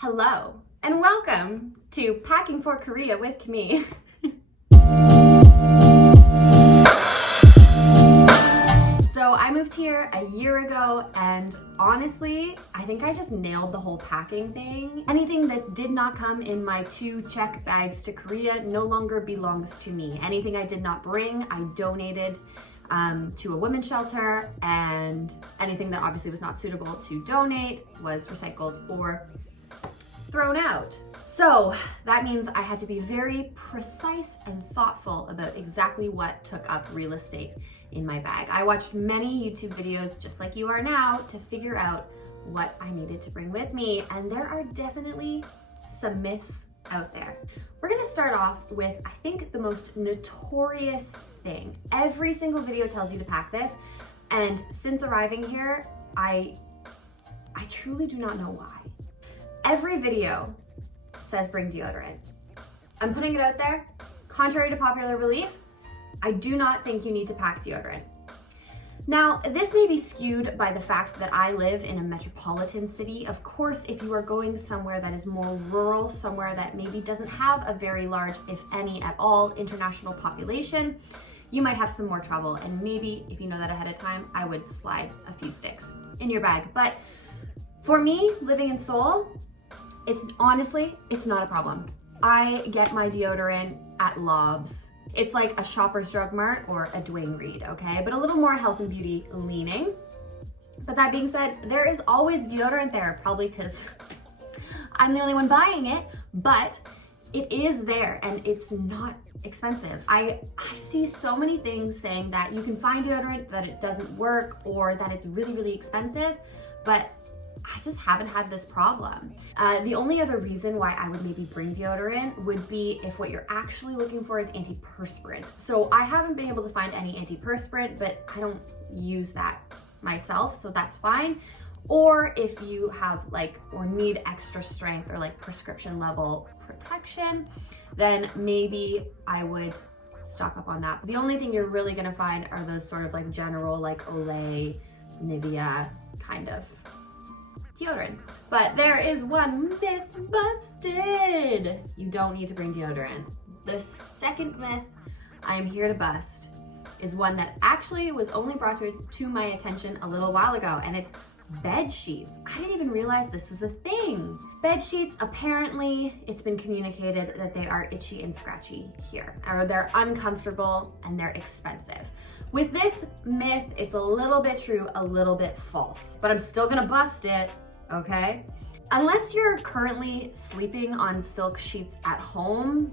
Hello, and welcome to Packing for Korea with Camille. So I moved here a year ago, and honestly, I think I just nailed the whole packing thing. Anything that did not come in my 2 check bags to Korea no longer belongs to me. Anything I did not bring, I donated to a women's shelter, and anything that obviously was not suitable to donate was recycled or thrown out. So that means I had to be very precise and thoughtful about exactly what took up real estate in my bag. I watched many YouTube videos, just like you are now, to figure out what I needed to bring with me, and there are definitely some myths out there. We're gonna start off with, I think, the most notorious thing. Every single video tells you to pack this, and since arriving here, I truly do not know why. Every video says bring deodorant. I'm putting it out there. Contrary to popular belief, I do not think you need to pack deodorant. Now, this may be skewed by the fact that I live in a metropolitan city. Of course, if you are going somewhere that is more rural, somewhere that maybe doesn't have a very large, if any at all, international population, you might have some more trouble. And maybe if you know that ahead of time, I would slide a few sticks in your bag. But for me, living in Seoul, it's not a problem. I get my deodorant at Lobs. It's like a Shoppers Drug Mart or a Dwayne Reed, okay? But a little more health and beauty leaning. But that being said, there is always deodorant there, probably because I'm the only one buying it, but it is there and it's not expensive. I see so many things saying that you can find deodorant, that it doesn't work, or that it's really, really expensive, but I just haven't had this problem. The only other reason why I would maybe bring deodorant would be if what you're actually looking for is antiperspirant. So I haven't been able to find any antiperspirant, but I don't use that myself, so that's fine. Or if you have or need extra strength or prescription level protection, then maybe I would stock up on that. The only thing you're really gonna find are those sort of general Olay, Nivea kind of deodorants. But there is one myth busted. You don't need to bring deodorant. The second myth I am here to bust is one that actually was only brought to my attention a little while ago, and it's bed sheets. I didn't even realize this was a thing. Bed sheets, apparently it's been communicated that they are itchy and scratchy here, or they're uncomfortable and they're expensive. With this myth, it's a little bit true, a little bit false, but I'm still gonna bust it, okay? Unless you're currently sleeping on silk sheets at home,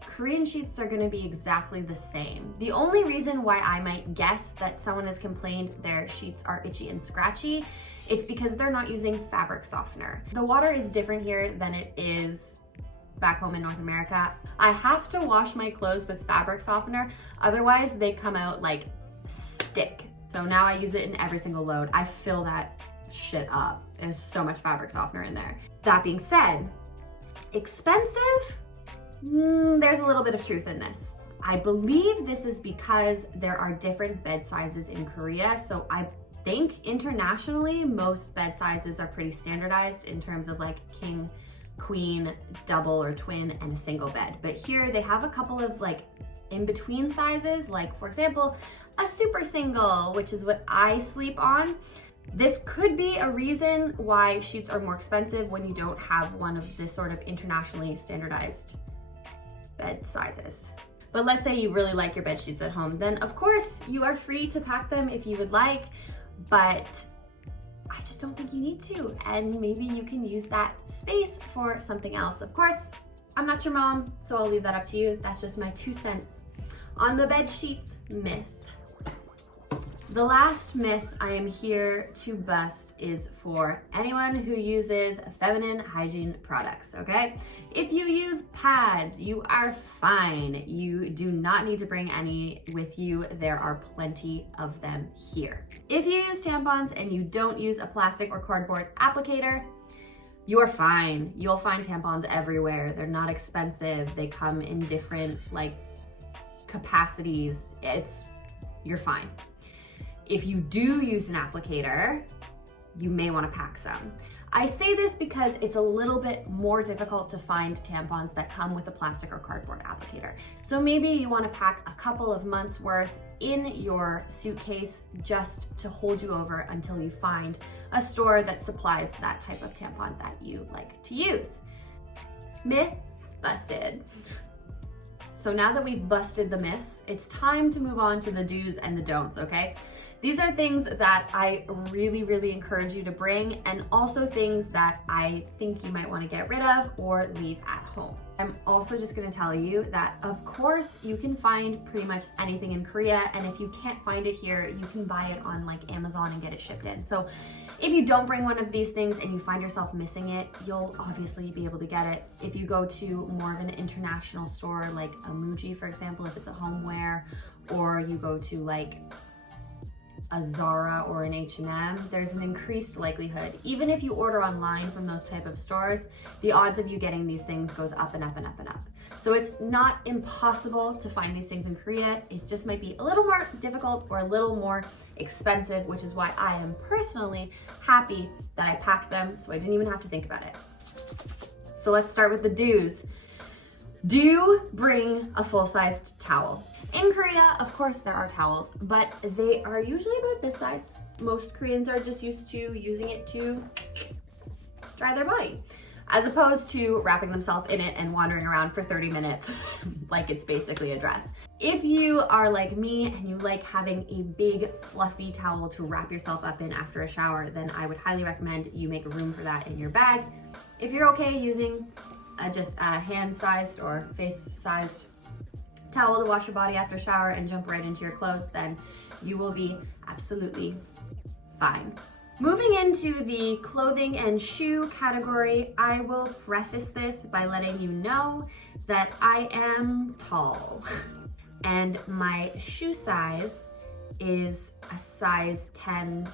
Korean sheets are gonna be exactly the same. The only reason why I might guess that someone has complained their sheets are itchy and scratchy, it's because they're not using fabric softener. The water is different here than it is back home in North America. I have to wash my clothes with fabric softener, otherwise they come out like stick. So now I use it in every single load. I fill that shit up. There's so much fabric softener in there. That being said, expensive? There's a little bit of truth in this. I believe this is because there are different bed sizes in Korea. So I think internationally, most bed sizes are pretty standardized in terms of king, queen, double or twin, and a single bed. But here they have a couple of in-between sizes, for example, a super single, which is what I sleep on. This could be a reason why sheets are more expensive when you don't have one of this sort of internationally standardized bed sizes. But let's say you really like your bed sheets at home, then of course you are free to pack them if you would like, but I just don't think you need to, and maybe you can use that space for something else. Of course, I'm not your mom, so I'll leave that up to you. That's just my 2 cents on the bed sheets myth. The last myth I am here to bust is for anyone who uses feminine hygiene products, okay? If you use pads, you are fine. You do not need to bring any with you. There are plenty of them here. If you use tampons and you don't use a plastic or cardboard applicator, you're fine. You'll find tampons everywhere. They're not expensive. They come in different capacities. You're fine. If you do use an applicator, you may want to pack some. I say this because it's a little bit more difficult to find tampons that come with a plastic or cardboard applicator. So maybe you want to pack a couple of months worth in your suitcase just to hold you over until you find a store that supplies that type of tampon that you like to use. Myth busted. So now that we've busted the myths, it's time to move on to the do's and the don'ts, okay? These are things that I really encourage you to bring, and also things that I think you might want to get rid of or leave at home. I'm also just going to tell you that, of course, you can find pretty much anything in Korea, and if you can't find it here, you can buy it on like Amazon and get it shipped in. So if you don't bring one of these things and you find yourself missing it, you'll obviously be able to get it. If you go to more of an international store like a Muji, for example, if it's a homeware, or you go to like a Zara or an H&M, there's an increased likelihood. Even if you order online from those type of stores, the odds of you getting these things goes up and up and up and up. So it's not impossible to find these things in Korea. It just might be a little more difficult or a little more expensive, which is why I am personally happy that I packed them so I didn't even have to think about it. So let's start with the do's. Do bring a full-sized towel. In Korea, of course, there are towels, but they are usually about this size. Most Koreans are just used to using it to dry their body, as opposed to wrapping themselves in it and wandering around for 30 minutes like it's basically a dress. If you are like me and you like having a big fluffy towel to wrap yourself up in after a shower, then I would highly recommend you make room for that in your bag. If you're okay using just a hand-sized or face-sized towel to wash your body after a shower and jump right into your clothes, then you will be absolutely fine. Moving into the clothing and shoe category, I will preface this by letting you know that I am tall and my shoe size is a size 10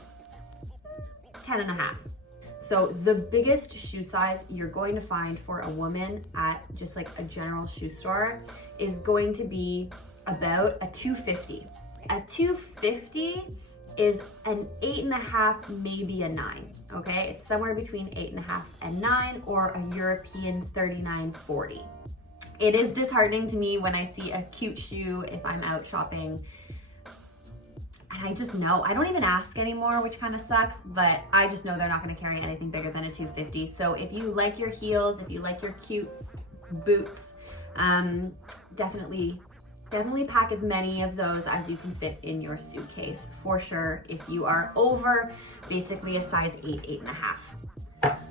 and a half. So the biggest shoe size you're going to find for a woman at just like a general shoe store is going to be about a 250. A 250 is an 8.5, maybe a 9, okay? It's somewhere between 8.5 and 9, or a European 39-40. It is disheartening to me when I see a cute shoe if I'm out shopping. And I just know, I don't even ask anymore, which kind of sucks, but I just know they're not going to carry anything bigger than a 250. So if you like your heels, if you like your cute boots, definitely pack as many of those as you can fit in your suitcase, for sure, if you are over basically a size 8, 8.5.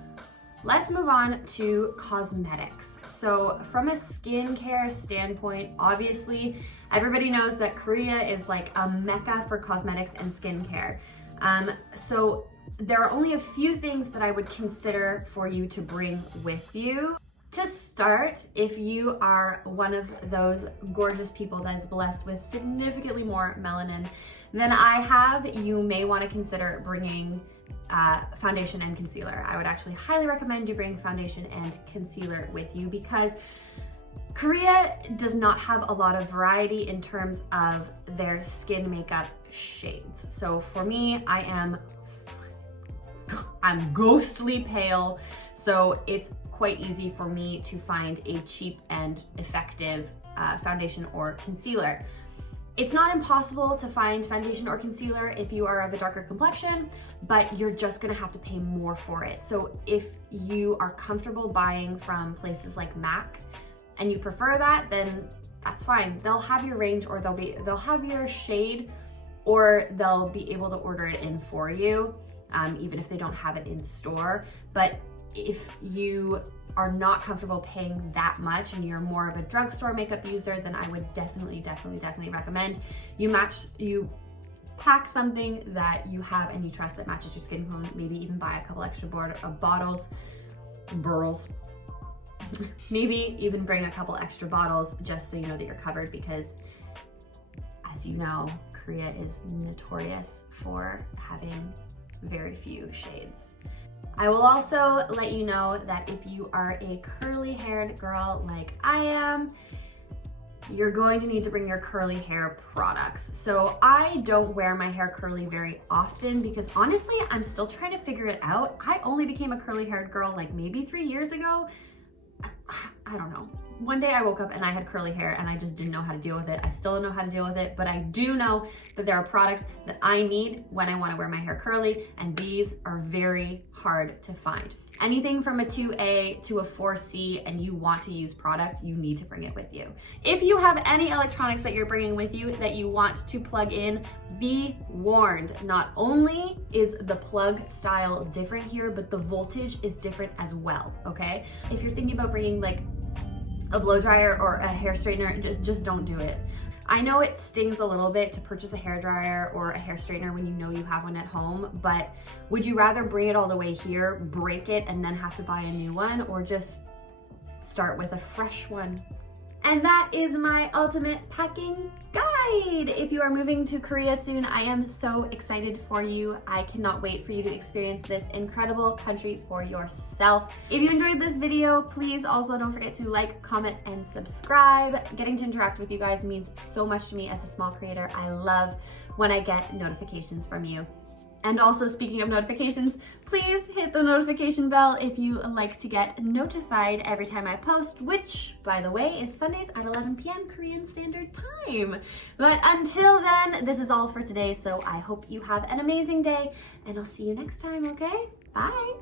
Let's move on to cosmetics. So from a skincare standpoint, obviously, everybody knows that Korea is like a mecca for cosmetics and skincare. So there are only a few things that I would consider for you to bring with you. To start, if you are one of those gorgeous people that is blessed with significantly more melanin than I have, you may want to consider bringing foundation and concealer. I would actually highly recommend you bring foundation and concealer with you, because Korea does not have a lot of variety in terms of their skin makeup shades. So for me, I'm ghostly pale, so it's quite easy for me to find a cheap and effective foundation or concealer. It's not impossible to find foundation or concealer if you are of a darker complexion, but you're just gonna have to pay more for it. So if you are comfortable buying from places like MAC and you prefer that, then that's fine. They'll have your range, or they'll have your shade, or they'll be able to order it in for you, even if they don't have it in store. But if you are not comfortable paying that much and you're more of a drugstore makeup user, then I would definitely recommend you pack something that you have and you trust that matches your skin tone. Maybe even buy a couple extra bottles. Maybe even bring a couple extra bottles just so you know that you're covered, because as you know, Korea is notorious for having very few shades. I will also let you know that if you are a curly haired girl like I am, you're going to need to bring your curly hair products. So I don't wear my hair curly very often because honestly, I'm still trying to figure it out. I only became a curly haired girl like maybe 3 years ago. I don't know. One day I woke up and I had curly hair and I just didn't know how to deal with it. I still don't know how to deal with it, but I do know that there are products that I need when I want to wear my hair curly, and these are very hard to find. Anything from a 2A to a 4C and you want to use product, you need to bring it with you. If you have any electronics that you're bringing with you that you want to plug in, be warned. Not only is the plug style different here, but the voltage is different as well, okay? If you're thinking about bringing like a blow dryer or a hair straightener, just don't do it. I know it stings a little bit to purchase a hair dryer or a hair straightener when you know you have one at home, but would you rather bring it all the way here, break it, and then have to buy a new one, or just start with a fresh one? And that is my ultimate packing guide. If you are moving to Korea soon, I am so excited for you. I cannot wait for you to experience this incredible country for yourself. If you enjoyed this video, please also don't forget to like, comment, and subscribe. Getting to interact with you guys means so much to me as a small creator. I love when I get notifications from you. And also, speaking of notifications, please hit the notification bell if you like to get notified every time I post, which, by the way, is Sundays at 11 p.m. Korean Standard Time. But until then, this is all for today, so I hope you have an amazing day, and I'll see you next time, okay? Bye!